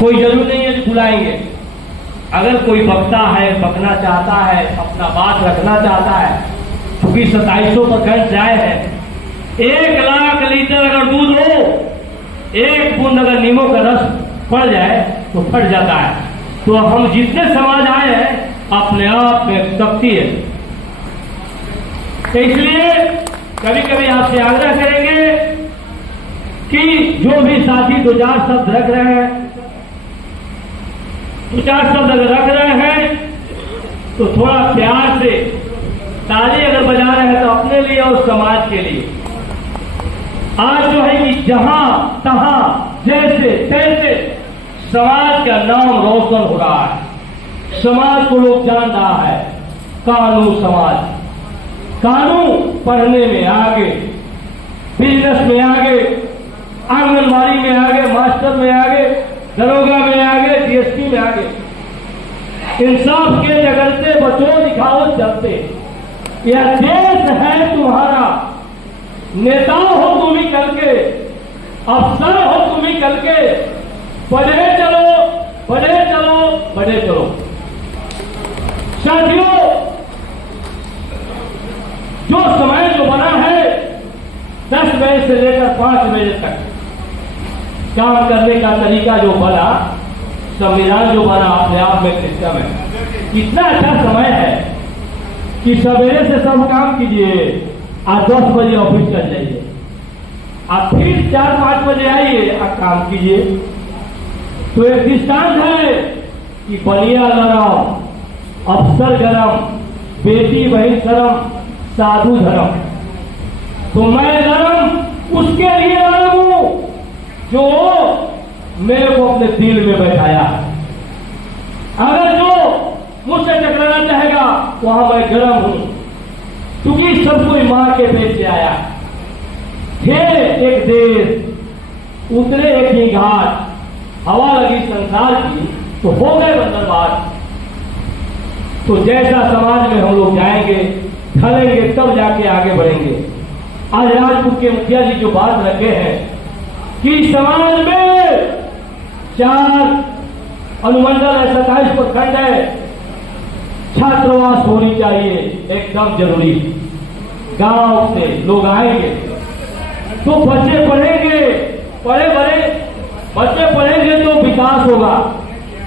कोई जरूरी नहीं है कि बुलाएंगे। अगर कोई बकता है, बकना चाहता है, अपना बात रखना चाहता है, क्योंकि 2700% जाए है, 1 लाख लीटर अगर दूध हो, 1 बूंद अगर नींबू का रस पड़ जाए तो फट जाता है। तो हम जितने समाज आए हैं अपने आप में शक्ति है। तो इसलिए कभी कभी आपसे आग्रह करेंगे कि जो भी साथी 2-4 शब्द रख रहे हैं, 2-4 शब्द अगर रख रहे हैं तो थोड़ा प्यार से ताली अगर बजा रहे हैं तो अपने लिए और समाज के लिए। आज जो है कि जहां तहां जैसे तैसे समाज का नाम रोशन हो रहा है, समाज को लोग जान रहा है। कानून समाज, कानून पढ़ने में आगे, बिजनेस में आगे, आंगनबाड़ी में आगे, मास्टर में आगे, दरोगा में आगे, डीएसपी में आगे, इंसाफ के जगलते बचो दिखावत चलते। यह देश है तुम्हारा, नेता हो तुम ही कल के, अफसर हो तुम ही कल के। बढ़े चलो, बढ़े चलो, बढ़े चलो। साथियों, जो समय जो बना है 10 बजे से लेकर 5 बजे तक काम करने का तरीका जो बना, संविधान जो बना अपने आप में सिस्टम है। इतना अच्छा समय है कि सवेरे से सब काम कीजिए, आप 10 बजे ऑफिस चल जाइए, आप फिर 4-5 बजे आइए, आप काम कीजिए। तो एक दृष्टांत है कि बलिया गरम, अफसर गरम, बेटी बहन शरम, साधु धर्म। तो मैं गरम उसके लिए गरम हूं जो मेरे को अपने दिल में बैठाया। अगर जो मुझसे टकराना चाहेगा वहां मैं गरम हूं, क्योंकि सब कोई मां के पेट से आया। थे एक देश, उतरे एक ही घाट, हवा लगी संसार की तो हो गए बंदरबार। तो जैसा समाज में हम लोग जाएंगे, ढलेंगे, तब जाके आगे बढ़ेंगे। आज राजपुर के मुखिया जी जो बात रखे हैं कि समाज में 4 अनुमंडल है, 27 प्रखंड है, छात्रावास होनी चाहिए, एकदम जरूरी। गांव से लोग आएंगे तो बच्चे पढ़ेंगे, पढ़े बड़े बच्चे पढ़ेंगे तो विकास होगा,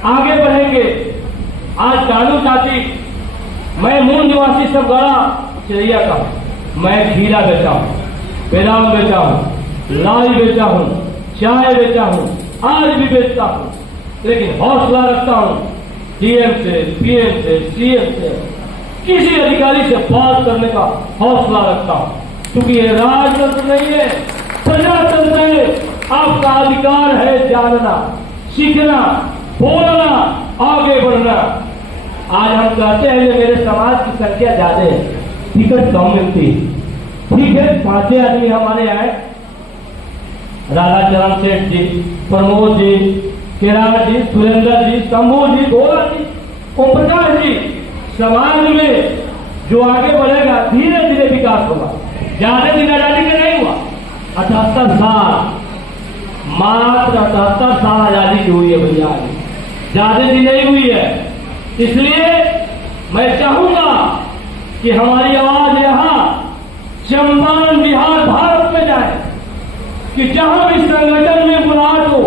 आगे बढ़ेंगे। आज कानू चाची, मैं मूल निवासी सब गड़ा चिड़िया का, मैं खीरा बेचा हूं, बेदाम बेचा हूं, लाई बेचा हूं, चाय बेचा हूं, आज भी बेचता हूं, लेकिन हौसला रखता हूं डीएम से, पीएम से, सीएम से, किसी अधिकारी से बात करने का हौसला रखता हूं, क्योंकि ये राजतंत्र नहीं है, प्रजातंत्र है। आपका अधिकार है जानना, सीखना, बोलना, आगे बढ़ना। आज हम कहते हैं कि मेरे समाज की संख्या ज्यादा है, टिकट कम मिलती। ठीक है, 5 आदमी हमारे आए, राधाचरण सेठ जी, प्रमोद जी, केरार जी, सुरेंद्र जी, शंभू जी, गोला जी, ओम प्रकाश जी। समाज में जो आगे बढ़ेगा धीरे धीरे विकास होगा। ज्यादा दिन आजादी का नहीं हुआ, 78 साल, मात्र 78 साल आजादी की हुई है भैया, ज्यादा दिन नहीं हुई है। इसलिए मैं चाहूंगा कि हमारी आवाज यहां चंपारण, बिहार, भारत में जाए, कि जहां भी संगठन में बुलाहट हो,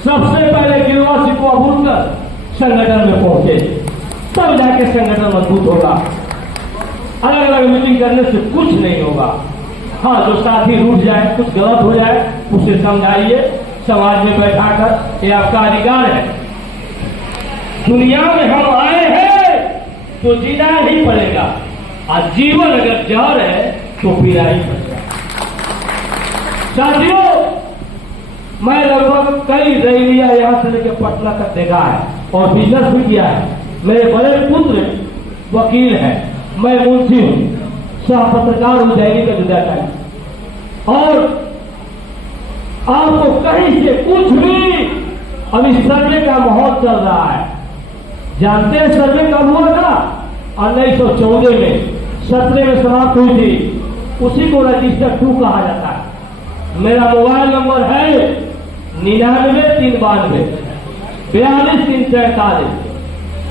सबसे पहले गिरवा सिकवा भूलकर संगठन में पहुंचे, तब जाके संगठन मजबूत होगा। अलग अलग मीटिंग करने से कुछ नहीं होगा। हाँ, जो साथी रूठ जाए, कुछ गलत हो जाए, उसे समझाइए, समाज में बैठाकर, ये आपका अधिकार है। दुनिया में हम आए हैं तो जीना ही पड़ेगा, और जीवन अगर जहर है तो पीना ही पड़ेगा। साथियों, मैं लगभग कई रैलियां यहां से लेकर पटना तक देखा है और बिजनेस भी किया है। मेरे बड़े पुत्र वकील हैं, मैं मुंशी हूं, सह पत्रकार हूं दैनिक का टाइम, और आपको कहीं से कुछ भी, अभी सर्वे का माहौल चल रहा है। जानते हैं सर्वे कब हुआ था? 1914 में, 17 में समाप्त हुई थी। उसी को रजिस्टर 2 कहा जाता है। मेरा मोबाइल नंबर है 99 392 42 3 43,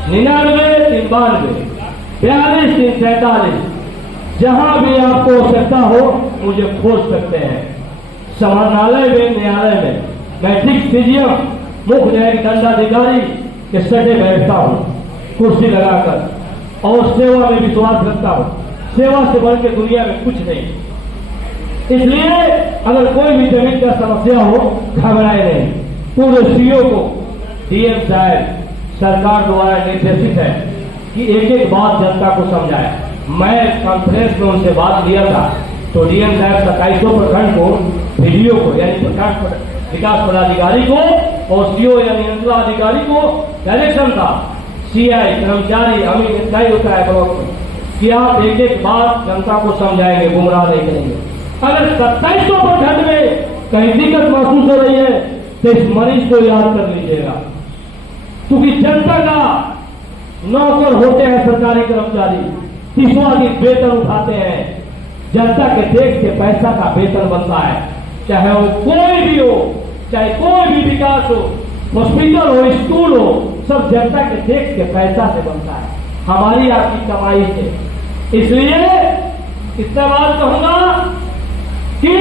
99 3 92, 42 3 43। जहां भी आपको आवश्यकता हो मुझे खोज सकते हैं। समाहरणालय में, न्यायालय में मैं ठीक सीजीएम मुख्य न्यायिक दंडाधिकारी के सटे बैठता हूं कुर्सी लगाकर और सेवा में विश्वास रखता हूं। सेवा से बढ़ के दुनिया में कुछ नहीं। इसलिए अगर कोई भी जमीन का समस्या हो घबराए नहीं। पूरे सीओ को डीएम साहब सरकार द्वारा निर्देशित है कि एक एक बात जनता को समझाए। मैं कॉन्फ्रेंस में उनसे बात किया था तो डीएम साहब 2700 प्रखंड को वीडियो को यानी प्रखंड विकास पदाधिकारी को और सीओ यानी अंचला अधिकारी को डायरेक्शन था, सीआई कर्मचारी अमीन तय होता है ब्लॉक में कि आप एक एक बात जनता को समझाएंगे, गुमराह नहीं करेंगे। अगर 2700 प्रखंड में कहीं दिक्कत महसूस हो रही है तो इस मरीज को याद कर लीजिएगा, क्योंकि जनता का नौकर होते हैं सरकारी कर्मचारी, 30वां दिन वेतन उठाते हैं। जनता के टैक्स के पैसा का वेतन बनता है, चाहे वो कोई भी हो, चाहे कोई भी विकास हो, हॉस्पिटल हो, स्कूल हो, सब जनता के टैक्स के पैसा से बनता है, हमारी आपकी कमाई से। इसलिए इतना बात कहूंगा कि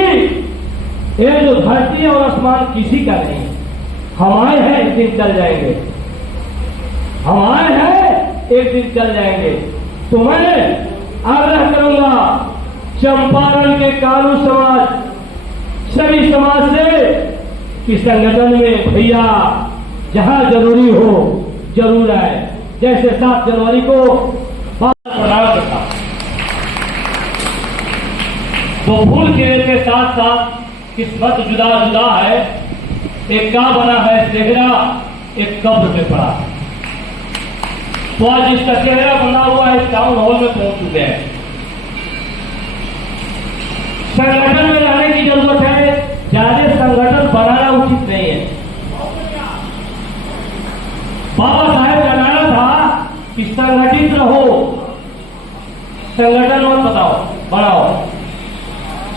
ये जो धरती और आसमान किसी का नहीं, हमारे हैं, एक दिन चल जाएंगे, हमारे हैं, एक दिन चल जाएंगे। तो मैं आग्रह करूंगा चंपारण के कानू समाज, सभी समाज से कि संगठन में भैया जहां जरूरी हो जरूर आए। जैसे 7 जनवरी को प्रणाम करता तो फूल खेल के साथ साथ किस्मत जुदा जुदा है। एक का बना है चेहरा, एक कब्र में पड़ा। तो आज इसका चेहरा बना हुआ है, टाउन हॉल में पहुंच चुके हैं। संगठन में रहने की जरूरत है, ज्यादा संगठन बनाना उचित नहीं है। बाबा साहेब का नारा था कि संगठित रहो, संगठन मत बताओ, बनाओ।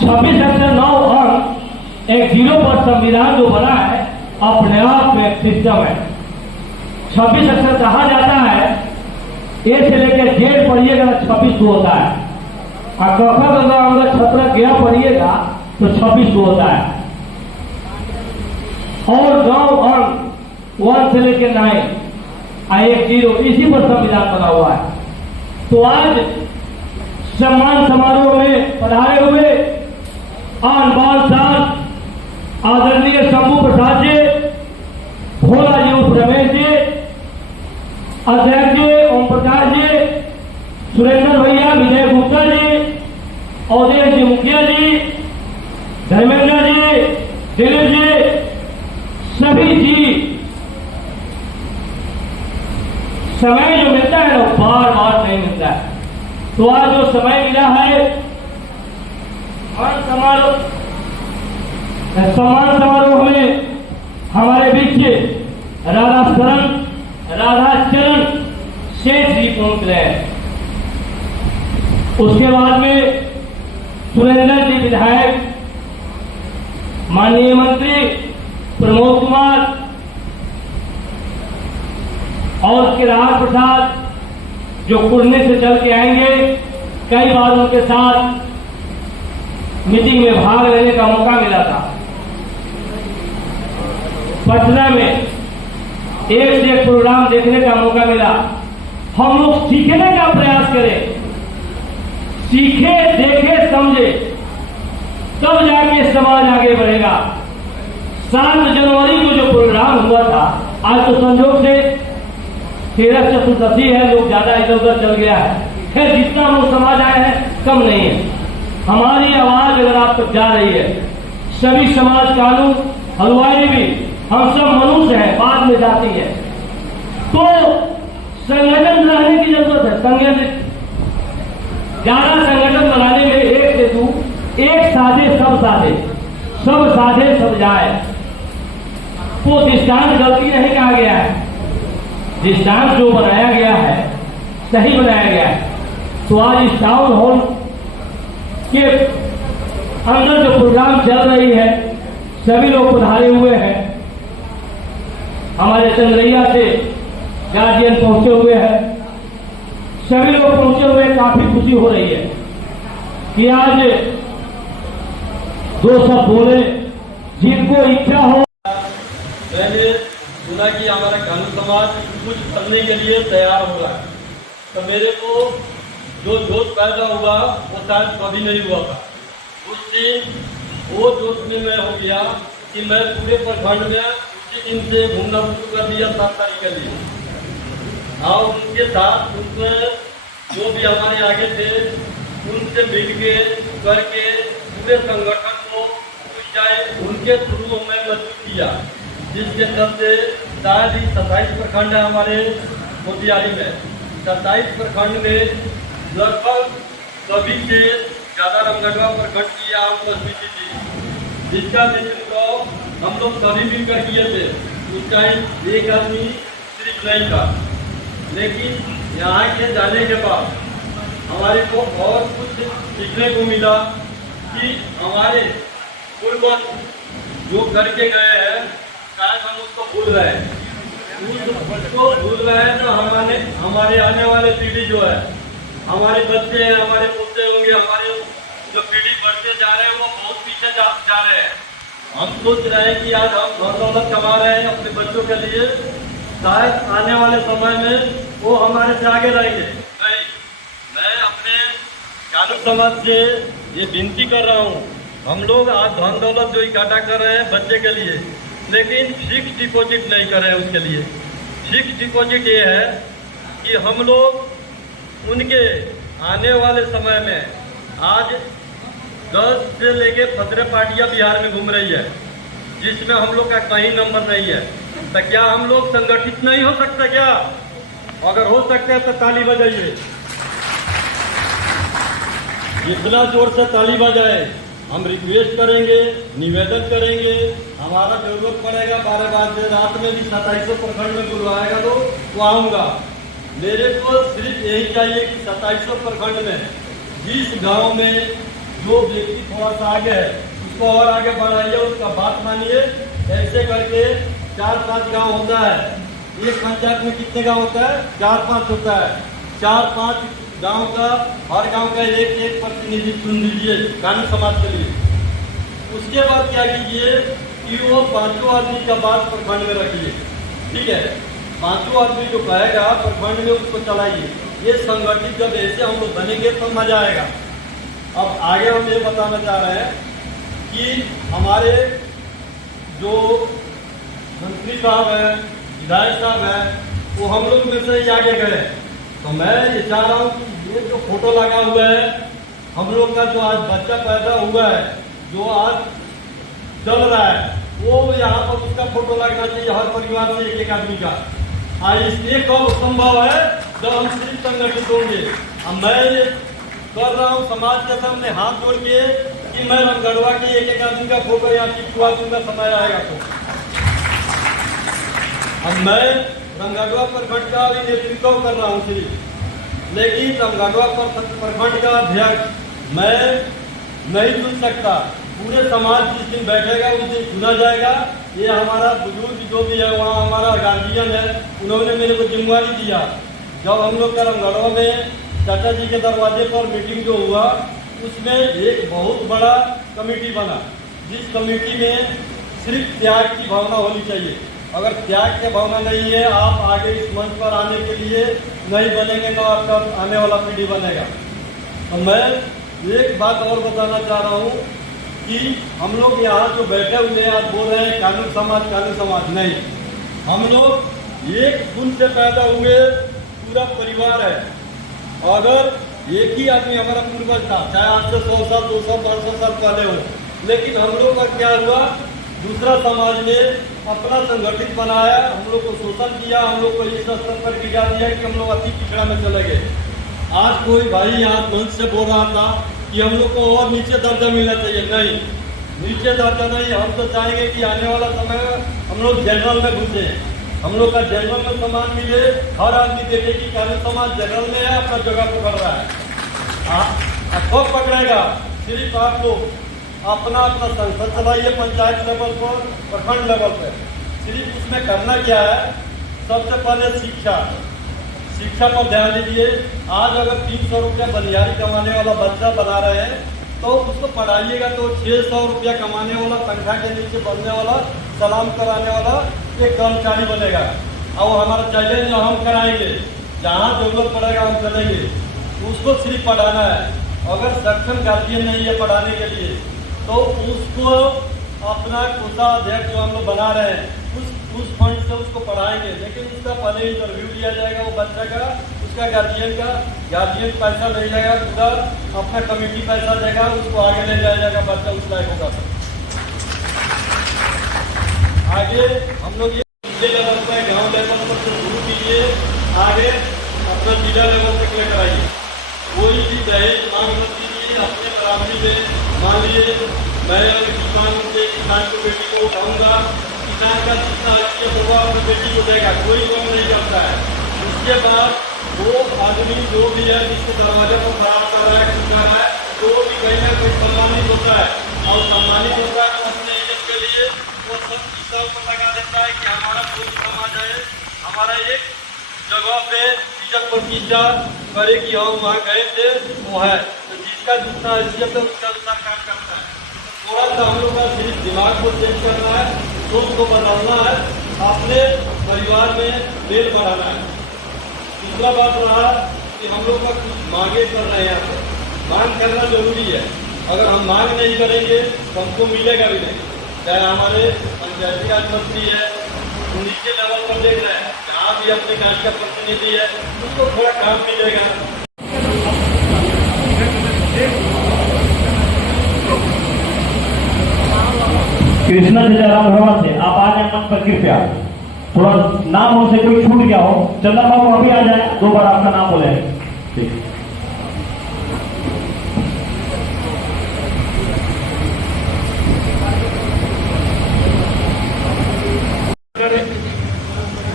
26 अक्षर 9 अंक एक 0 पर संविधान जो बना है अपने आप में एक सिस्टम है। 26 अक्षर कहा जाता है, ए से लेकर जेड पढ़िएगा तो 26 होता है, और कखा गंगा अंगा छत्र गया पढ़िएगा तो 26 होता है। और 9 अंक 1 से लेकर 9 1 0 इसी पर संविधान बना हुआ है। तो आज सम्मान समारोह में पधारे हुए आन बान साहब आदरणीय शंभू प्रसाद जी, भोला जी उर्फ रमेश जी, अध्यक्ष जी ओम प्रकाश जी, सुरेंद्र भैया, विजय गुप्ता जी, अवधेश जी मुखिया जी, धर्मेंद्र जी, दिलीप जी, सभी जी, समय जो मिलता है ना बार बार नहीं मिलता है। तो आज जो समय मिला है सम्मान समारोह में हमारे बीच राधा चरण शेष जी पहुंच रहे हैं। उसके बाद में सुरेंद्र जी विधायक, माननीय मंत्री प्रमोद कुमार और उसके राम प्रसाद जो कुर्ने से चल के आएंगे। कई बार उनके साथ मीटिंग में भाग लेने का मौका मिला था। पटना में एक से एक प्रोग्राम देखने का मौका मिला। हम लोग सीखने का प्रयास करें, सीखे, देखे, समझे, तब जाके समाज आगे बढ़ेगा। 7 जनवरी को जो प्रोग्राम हुआ था, आज तो संयोग से 13 चतुर्दशी है, लोग ज्यादा इधर उधर चल गया है। खैर जितना लोग समाज आए हैं कम नहीं है। हमारी आवाज अगर आप तक जा रही है, सभी समाज कानून हलवाई भी, हम सब मनुष्य हैं, बाद में जाती है, तो संगठन रहने की जरूरत है। संगठन ज्यादा संगठन बनाने में एक से दू, एक साधे सब साधे, सब साधे सब जाए। वो दृष्टांत गलती नहीं कहा गया है, दृष्टांत जो बनाया गया है सही बनाया गया है। तो आज इस टाउन हॉल के अंदर जो प्रोग्राम चल रही है, सभी लोग पधारे हुए हैं। हमारे चंद्रैया से गार्जियन पहुंचे हुए हैं, सभी लोग पहुंचे हुए, काफी खुशी हो रही है कि आज दो सब बोले जिनको इच्छा हो। मैंने सुना कि हमारा कानून समाज कुछ करने के लिए तैयार हो रहा है, तो मेरे को जो जोश पैदा हुआ वो शायद कभी नहीं हुआ था। उस दिन वो जोश में मैं हो गया कि मैं पूरे प्रखंड में उसी दिन से घूमना शुरू कर दिया 7 तारीख के लिए, और उनके साथ उनमें जो भी हमारे आगे थे उनसे मिल के करके पूरे संगठन को चाहे उनके थ्रू मैं मजबूत किया, जिसके चलते शायद ही 27 प्रखंड है हमारे मोतिहारी में। 27 प्रखंड में लगभग सभी से ज़्यादा रमगढ़वा प्रखंड की आम उपस्थिति थी, जिसका नेतृत्व हम लोग सभी मिलकर किए थे। उस टाइम एक आदमी सिर्फ नहीं था, लेकिन यहाँ के जाने के बाद हमारे को और कुछ सीखने को मिला कि हमारे पूर्वज जो करके गए हैं शायद हम उसको भूल रहे हैं। उसको भूल रहे हैं तो हमारे आने वाले पीढ़ी जो है, हमारे बच्चे हैं, हमारे पोते होंगे, हमारे जो पीढ़ी बढ़ते जा रहे हैं वो बहुत पीछे जा रहे हैं। हम सोच रहे हैं कि आज हम धन दौलत कमा रहे हैं अपने बच्चों के लिए, शायद आने वाले समय में वो हमारे से आगे रहेंगे। नहीं, मैं अपने कानून समाज से ये विनती कर रहा हूँ, हम लोग आज धन दौलत जो इकट्ठा कर रहे हैं बच्चे के लिए, लेकिन फिक्स डिपॉजिट नहीं कर रहे हैं उसके लिए। फिक्स डिपॉजिट ये है कि हम लोग उनके आने वाले समय में आज 10 से लेके 15 पार्टियां बिहार में घूम रही है, जिसमें हम लोग का कहीं नंबर नहीं है। तो क्या हम लोग संगठित नहीं हो सकते क्या? अगर हो सकते हैं तो ताली बजाइए, जितना जोर से ताली बजाए। हम रिक्वेस्ट करेंगे, निवेदन करेंगे, हमारा जरूरत पड़ेगा 12 बजे रात में भी 2700 प्रखंड में बुलवाएगा तो आऊँगा। मेरे को सिर्फ यही चाहिए कि 2700 प्रखंड में जिस गांव में जो व्यक्ति थोड़ा सा आगे है उसको और आगे बढ़ाइए, उसका बात मानिए। ऐसे करके 4-5 गांव होता है, एक पंचायत में कितने गांव होता है? 4-5 होता है। 4-5 गांव का, हर गांव का एक प्रतिनिधि चुन लीजिए कानून समाज के लिए। उसके बाद क्या कीजिए कि वो 5 आदमी का बात प्रखंड में रखिए, ठीक है? 5 आदमी जो कहेगा प्रखंड में उसको चलाइए। ये संगठित जब ऐसे हम लोग बनेंगे तो मजा आएगा। अब आगे हम ये बताना चाह रहे हैं कि हमारे जो मंत्री साहब हैं, विधायक साहब हैं, वो हम लोग में से ही आगे गए। तो मैं ये चाह रहा हूँ कि ये जो फोटो लगा हुआ है हम लोग का, जो आज बच्चा पैदा हुआ है, जो आज चल रहा है, वो यहाँ पर उसका फोटो लगना चाहिए हर परिवार से एक आदमी का। आज इसलिए कब संभव है जब हम सिर्फ संगठित होंगे। अब मैं ये कर रहा हूँ समाज के सामने हाथ जोड़ के कि मैं रमगढ़वा के एक आदमी का फोटो यहाँ चिपकवा दूंगा समय आएगा तो। अब मैं रमगढ़वा प्रखंड का भी नेतृत्व कर रहा हूँ सिर्फ, लेकिन रमगढ़वा प्रखंड का अध्यक्ष मैं नहीं चुन सकता। पूरे समाज जिस दिन बैठेगा उस दिन चुना जाएगा। ये हमारा बुजुर्ग जो भी है, वहाँ हमारा गार्जियन है, उन्होंने मेरे को जिम्मेवारी दिया। जब हम लोग का रमगढ़वा में चाचा जी के दरवाजे पर मीटिंग जो हुआ, उसमें एक बहुत बड़ा कमेटी बना, जिस कमेटी में सिर्फ त्याग की भावना होनी चाहिए। अगर त्याग की भावना नहीं है, आप आगे इस मंच पर आने के लिए नहीं बनेंगे तो आपका आने वाला पीढ़ी बनेगा। तो मैं एक बात और बताना चाह रहा हूँ कि हम लोग यहाँ जो बैठे हुए हैं, आज बोल रहे हैं कानून समाज नहीं, हम लोग एक खून से पैदा हुए पूरा परिवार है। अगर एक ही आदमी हमारा पूर्वज था, चाहे आज से 100 साल 200 500 साल पहले हो, लेकिन हम लोग का क्या हुआ, दूसरा समाज ने अपना संगठित बनाया, हम लोग को शोषण किया, हम लोग को इस स्तर पर गिरा दिया कि हम लोग अति पिछड़ा में चले गए। आज कोई भाई यहाँ मंच से बोल रहा था कि हम लोग को और नीचे दर्जा मिलना चाहिए। नहीं, नीचे दर्जा नहीं, हम तो चाहेंगे कि आने वाला समय हम लोग जनरल में घुसे, हम लोग का जनरल में सम्मान मिले। हर आदमी देखे कि कानून समाज जनरल में है, अपना जगह पकड़ रहा है। कब पकड़ेगा? सिर्फ आप लोग अपना संसद चलाइए, पंचायत लेवल पर, प्रखंड लेवल पर। सिर्फ उसमें करना क्या है, सबसे पहले शिक्षा पर ध्यान दीजिए। आज अगर 300 रुपया बलियारी कमाने वाला बच्चा बना रहे हैं तो उसको पढ़ाइएगा तो 600 रुपया कमाने वाला, तनख्वाह के नीचे बनने वाला, सलाम कराने वाला एक कर्मचारी बनेगा। और हमारा चैलेंज हम कराएंगे, जहाँ जरूरत पड़ेगा हम चलेंगे। उसको सिर्फ पढ़ाना है। अगर सक्षम गार्जियन नहीं है पढ़ाने के लिए तो उसको अपना कोषाध्यक्ष जो हम लोग बना रहे हैं उस फंड से उसको पढ़ाएंगे। लेकिन उसका पहले इंटरव्यू लिया जाएगा वो बच्चा का, उसका गार्जियन पैसा नहीं जाएगा, पूरा अपना कमेटी पैसा देगा, उसको आगे ले जाया जाएगा, बच्चा उस लायक होगा। आगे हम लोग ये जिले लेवल पर, गाँव लेवल पर से शुरू कीजिए, आगे अपना जिला लेवल तक लेकर आइए। कोई भी दहेज मांग मत कीजिए अपने बराबरी में। मान लीजिए मैं किसान को बेटी को उठाऊंगा, किसान का जितना हैसियत होगा अपनी बेटी को देगा, कोई कम नहीं करता है। उसके बाद वो आदमी जो भी है जिसके दरवाजे को खराब कर रहा है, कुछ कर रहा है, तो भी कहीं ना कहीं सम्मानित होता है। और सम्मानित होता है अपने इज्जत के लिए वो सब किसान को लगा देता है कि हमारा कोई काम आ जाए, हमारा एक जगह पे इज्जत प्रतिष्ठा करे कि हम वहाँ गए थे वो है। तो जिसका जितना हैसियत है उसका अनुसार काम करता है। थोड़ा सा हम लोग का सिर्फ दिमाग को चेंज करना है, सोच को बदलना है, अपने परिवार में मेल बढ़ाना है। दूसरा बात रहा कि हम लोग का कुछ मांगे कर रहे हैं। यहाँ पर मांग करना जरूरी है। अगर हम मांग नहीं करेंगे तो हमको मिलेगा भी नहीं। चाहे हमारे पंचायती राज मंत्री है, नीचे लेवल पर देख रहे हैं, जहाँ भी अपने राज्य का प्रतिनिधि है उसको थोड़ा काम मिलेगा। कृष्णा सीताराम भवन से आप आ जाए मंच पर कृपया। थोड़ा नाम हो से कोई छूट गया हो, चंदा बाबू अभी आ जाए, 2 बार आपका नाम बोले। ठीक।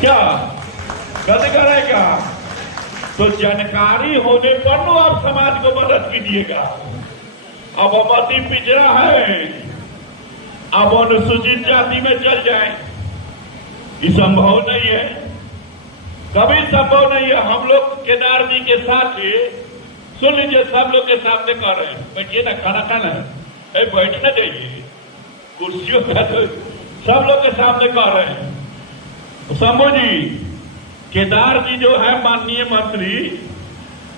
क्या गद करेगा तो जानकारी होने पर तो आप समाज को मदद कीजिएगा। अब अति पिछड़ा है, अब अनुसूचित जाति में चल जाए, ये संभव नहीं है, कभी संभव नहीं है। हम लोग केदार जी के साथ ही सुन लीजिए, सब लोग के सामने कर रहे हैं, बैठिए ना, खाना खाना है, बैठना चाहिए कुर्सियों पर, तो सब लोग के सामने कर रहे हैं। शंभू जी, केदार जी जो है माननीय मंत्री,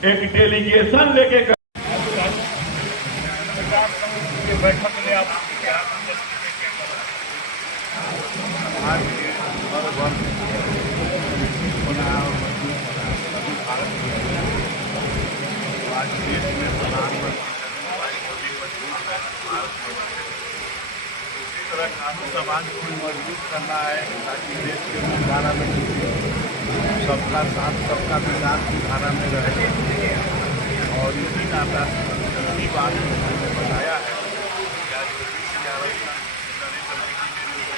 एक डेलीगेशन लेके बैठक में आप आज देश में प्रधानमंत्री उसी तरह कानून समाज को मजबूत करना है ताकि देश के धारा में सबका साथ सबका विकास की धारा में रहे। और इसी नाता इसी बात को मैंने बताया है कि आज नरेंद्र मोदी जी ने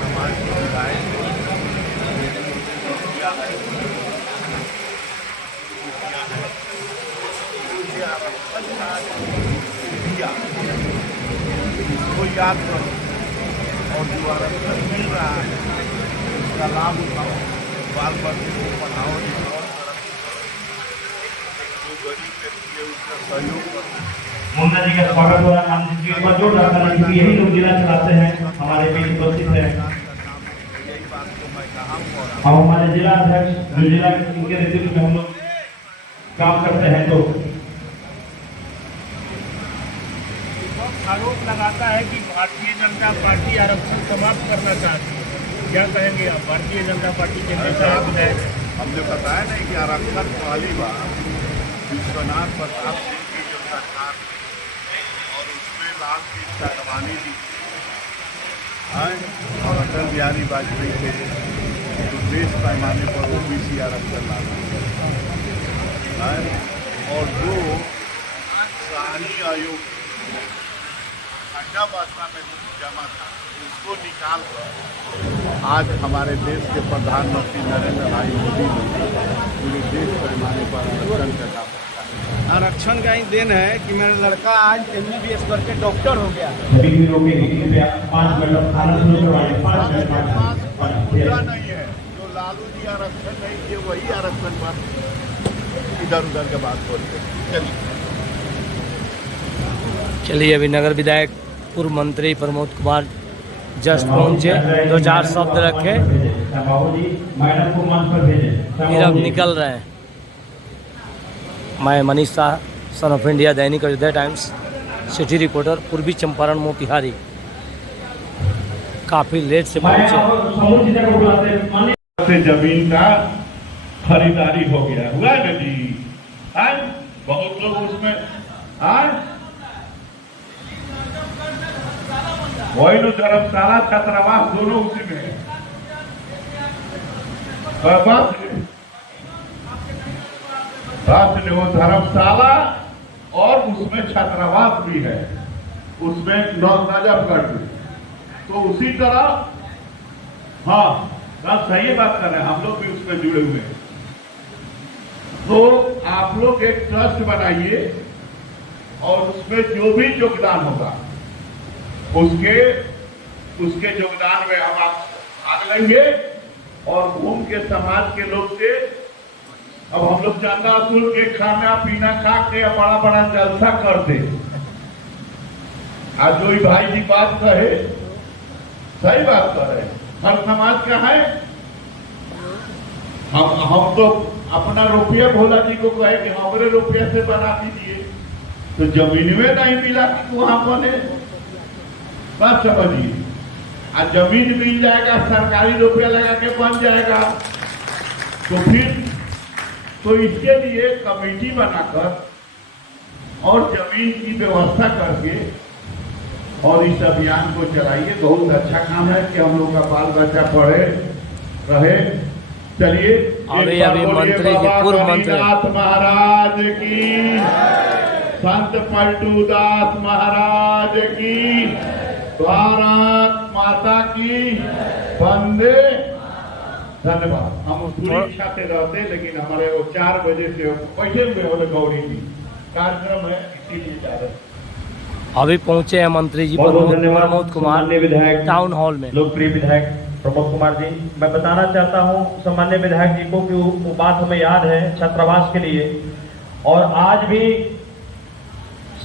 समाज को दिलाए इसको याद करो और दोबारा मिल रहा है उसका लाभ उठाओ, बाल बच्चे को पढ़ाओ, लिखाओ, जो गरीब व्यक्ति है उसका सहयोग करो। मुन्ना जी का स्वागत हो रहा है। हम जिसकी ऊपर जोर रखा है क्योंकि यही लोग जिला चलाते हैं, हमारे बीच उपस्थित है। यही बात को मैं कहा हूँ। और हमारे जिला अध्यक्ष जो जिला इनके नेतृत्व में हम लोग काम करते हैं। तो आरोप लगाता है कि भारतीय जनता पार्टी आरक्षण समाप्त करना चाहती है, क्या कहेंगे आप? भारतीय जनता पार्टी के नेता विधायक हमने बताया नहीं कि आरक्षण पहली बार विश्वनाथ प्रताप सिंह की जो सरकार और उसमें लाल कृष्ण अडवाणी जी और अटल बिहारी वाजपेयी थे तो देश पैमाने पर ओबीसी आरक्षण लाना और जो शाही आयोग भाषा में जमा था उसको निकाल कर आज हमारे देश के प्रधानमंत्री नरेंद्र भाई मोदी ने पूरे देश पैमाने पर आरक्षण का काम आरक्षण का ही देन है कि मेरा लड़का आज MBBS करके डॉक्टर हो गया। सभी भी रोकेंगे कृपया 5 मिनट खाना शुरू करवाइए। 5 मिनट पूरा नहीं है, जो लालू जी आरक्षण नहीं किए वही आरक्षण पर इधर उधर के बात बोलते हैं। चलिए अभी नगर विधायक पूर्व मंत्री प्रमोद कुमार जस्ट पहुंचे, 2-4 शब्द रखे, मैडम को मंच पर भेजें। फिर अब निकल रहे हैं। मैं Manish Shah, son of India, Dainik Ayodhya times, city reporter, पूर्वी चंपारण मोतिहारी। काफ़ी लेट से पहुंचे। से जमीन का खरीदारी हो गया, हुआ है ना जी? आज बहुत लोग उसमें आज वही लो धर्मशाला छात्रावास दोनों उसी में है। वो धर्मशाला और उसमें छात्रावास भी है, उसमें नजफगढ़ भी। तो उसी तरह हाँ सही बात कर रहे हैं, हम लोग भी उसमें जुड़े हुए हैं। तो आप लोग एक ट्रस्ट बनाइए और उसमें जो भी योगदान होगा उसके योगदान में हम आप भाग लेंगे और घूम के समाज के लोग से अब हम लोग चंदा वसूल के खाना पीना खा के बड़ा बड़ा जलसा कर दे। आज जो भाई जी बात कहे सही बात कर रहे, हर समाज का है। हम तो अपना रुपया भोला जी को कहे कि हमारे रुपया से बना दीजिए, तो जमीन में नहीं मिला कि वहां बने। बात समझिए, आज जमीन मिल जाएगा, सरकारी रुपया लगा के बन जाएगा, तो फिर तो इसके लिए कमेटी बनाकर और जमीन की व्यवस्था करके और इस अभियान को चलाइए। बहुत अच्छा काम है कि हम लोग का बाल बच्चा पढ़े रहे। चलिए अभी मंत्री जी, पूर्व मंत्री महाराज की, संत पलटू दास महाराज की, भारत माता की, वंदे। धन्यवाद। हम पूरी इच्छा से रहते, लेकिन हमारे वो 4 बजे से बैठे हुए होते गौरी जी, कार्यक्रम है इसीलिए जा रहे। अभी पहुंचे हैं मंत्री जी प्रमोद कुमार विधायक टाउन हॉल में। लोकप्रिय विधायक प्रमोद कुमार जी, मैं बताना चाहता हूं सम्मान्य विधायक जी को कि वो बात हमें याद है छात्रावास के लिए, और आज भी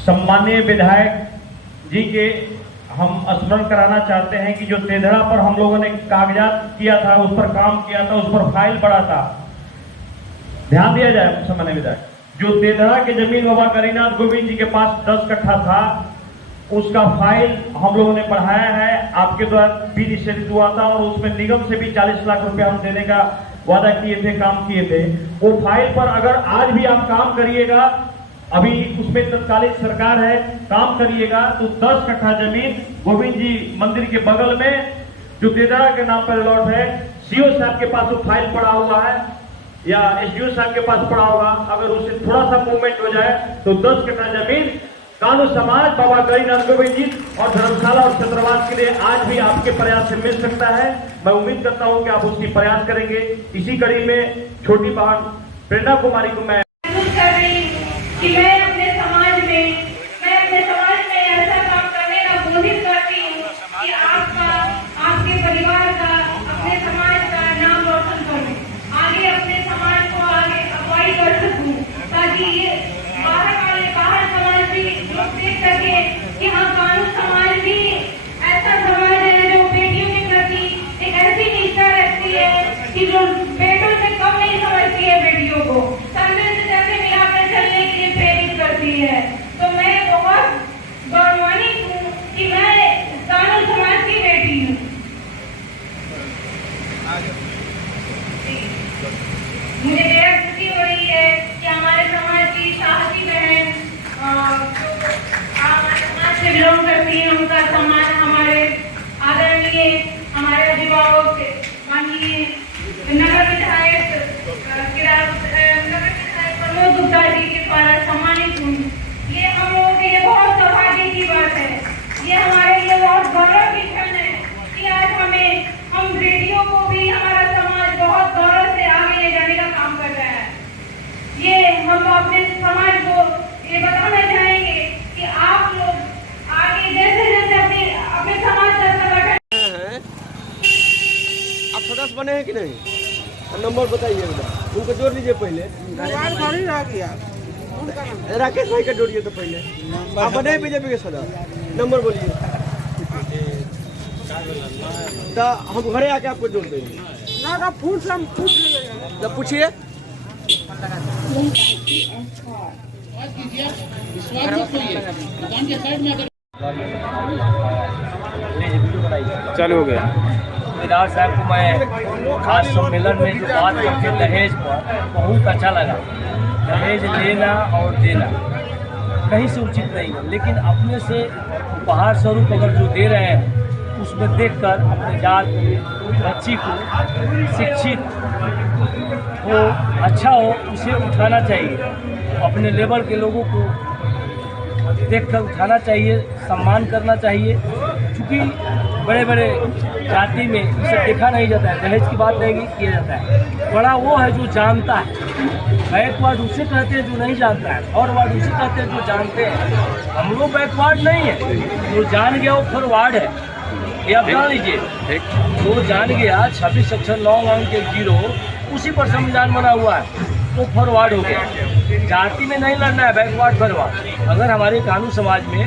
सम्मान्य विधायक जी के हम स्मरण कराना चाहते हैं कि जो तेंदुआ पर हम लोगों ने कागजात किया था, उस पर काम किया था, उस पर फाइल पड़ा था। ध्यान दिया जाए सम्मान्य विधायक, जो तेंदुआ की जमीन बाबा गरीनाथ गोविंद जी के पास 10 कट्ठा था, उसका फाइल हम लोगों ने पढ़ाया है, आपके द्वारा भी निश्चित हुआ था, और उसमें निगम से भी 40 लाख रुपए हम देने का वादा किए थे, काम किए थे। वो फाइल पर अगर आज भी आप काम करिएगा, अभी उसमें तत्कालीन सरकार है, काम करिएगा, तो 10 कट्ठा जमीन गोविंद जी मंदिर के बगल में जो तेंदुआ के नाम पर अलॉट है, सीओ साहब के पास वो फाइल पड़ा हुआ है या एसडीओ साहब के पास पड़ा होगा। अगर उससे थोड़ा सा मूवमेंट हो जाए तो 10 कट्ठा जमीन कानू समाज, बाबा गरीनाथ गोविंद जी और धर्मशाला और छात्रावास के लिए आज भी आपके प्रयास से मिल सकता है। मैं उम्मीद करता हूं कि आप उसकी प्रयास करेंगे। इसी कड़ी में छोटी बहन प्रेरणा कुमारी को मैं कि मैं अपने समाज में ऐसा काम करने का कोशिश करती हूँ कि आपका, आपके परिवार का, अपने समाज का नाम रोशन करूँ, आगे अपने समाज को आगे अगुवाई कर सकूँ, ताकि ये बाहर समाज भी लोग देख सके कि हाँ कानून समाज भी ऐसा समाज है जो बेटियों के प्रति एक ऐसी निष्ठा रखती है कि जो बेटों से कम नहीं समझती है, बेटियों को कंधे से कंधे मिलाकर चलने के लिए प्रेरित करती है। तो मैं बहुत गौरवान्वित हूँ कि मैं कानून समाज की बेटी हूँ। मुझे बेहद खुशी हो रही है कि हमारे समाज की साहसी बहन जो हमारे समाज से बिलोंग करती है, उनका सम्मान हमारे आदरणीय हमारे अभिभावक माननीय नगर विधायक प्रमोद गुप्ता जी के द्वारा सम्मानित हूँ। ये हम लोगों के लिए बहुत सौभाग्य की बात है, ये हमारे लिए बहुत गौरव की क्षण है कि आज हम बेटियों को भी हमारा समाज बहुत गौरव से आगे ले जाने का काम कर रहा है। ये हम अपने समाज को बने हैं कि नहीं? नंबर बताइए उनको जोड़ लीजिए पहले। राकेश भाई का जोड़िए तो पहले। आप बने बीजेपी के सदस्य, नंबर बोलिए तो हम घरे आके आपको जोड़ देंगे। जब पूछिए चालू हो गया। विधायक साहब को मैं खास सम्मेलन में जो बात करके दहेज पर बहुत अच्छा लगा। दहेज लेना और देना कहीं से उचित नहीं है, लेकिन अपने से उपहार स्वरूप अगर जो दे रहे हैं उसमें देखकर अपने जात बच्ची को शिक्षित हो, अच्छा हो, उसे उठाना चाहिए। अपने लेवल के लोगों को देखकर उठाना चाहिए, सम्मान करना चाहिए। क्योंकि बड़े बड़े जाति में इसे देखा नहीं जाता है, दहेज की बात नहीं किया जाता है। बड़ा वो है जो जानता है। बैकवर्ड उसे कहते हैं जो नहीं जानता है, फॉरवर्ड उसे कहते हैं जो जानते हैं। हम लोग बैकवर्ड नहीं है, जो जान गया वो फॉरवर्ड है। ये आप जान लीजिए, जो जान गया 26 अक्षर 9 अंक 0 उसी पर संविधान बना हुआ है, वो फॉरवर्ड हो गया। जाति में नहीं लड़ना है, बैकवर्ड फॉरवर्ड। अगर हमारे कानून समाज में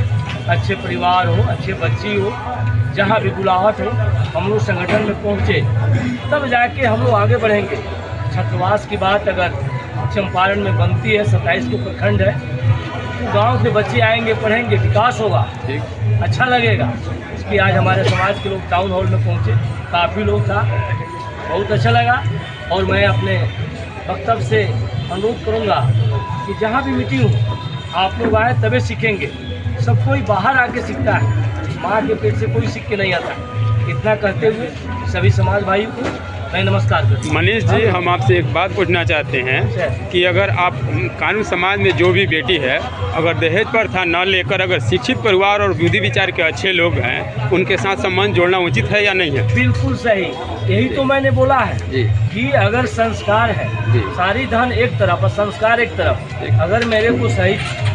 अच्छे परिवार हो, अच्छे बच्ची हो, जहाँ भी बुलाहट हो, हम लोग संगठन में पहुँचे तब जाके हम लोग आगे बढ़ेंगे। छात्रावास की बात अगर चंपारण में बनती है, 27 को प्रखंड है, तो गांव से बच्चे आएंगे, पढ़ेंगे, विकास होगा, अच्छा लगेगा। इसलिए आज हमारे समाज के लोग टाउन हॉल में पहुँचे, काफ़ी लोग था, बहुत अच्छा लगा। और मैं अपने वक्तव्य से अनुरोध करूँगा कि जहाँ भी मीटिंग हो आप लोग आए, तभी सीखेंगे। सब कोई बाहर आके सीखता है, माँ के पेट से कोई सीख के नहीं आता। इतना कहते हुए सभी समाज भाइयों को मैं नमस्कार करता हूँ। मनीष जी, हम आपसे एक बात पूछना चाहते हैं कि अगर आप कानून समाज में जो भी बेटी है, अगर दहेज प्रथा न लेकर अगर शिक्षित परिवार और बुद्धि विचार के अच्छे लोग हैं, उनके साथ संबंध जोड़ना उचित है या नहीं है? बिल्कुल सही, यही तो मैंने बोला है कि अगर संस्कार है, सारी धन एक तरफ और संस्कार एक तरफ। अगर मेरे को सही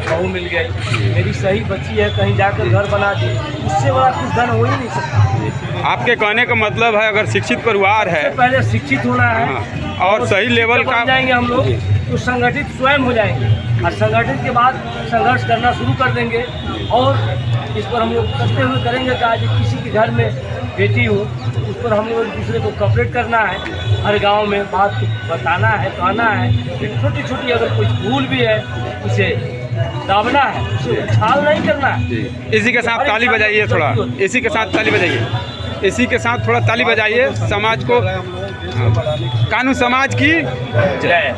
बहू मिल गई, मेरी सही बच्ची है, कहीं जाकर घर बना दी, उससे बड़ा कुछ धन हो ही नहीं सकता। आपके कहने का मतलब है अगर शिक्षित परिवार है, पहले शिक्षित होना है और सही लेवल का जाएंगे हम लोग तो संगठित स्वयं हो जाएंगे, और संगठित के बाद संघर्ष करना शुरू कर देंगे। और इस पर हम लोग करते हुए करेंगे कि आज किसी के घर में बेटी हो, उस पर हम लोग एक दूसरे को कॉपरेट करना है, हर गांव में बात बताना है, कहना है। छोटी छोटी अगर कोई भूल भी है उसे दाबना है, उसे उछाल नहीं करना है। इसी के साथ ताली बजाइए थोड़ा, इसी के साथ ताली बजाइए, इसी के साथ थोड़ा ताली बजाइए। समाज को, कानून समाज की जय।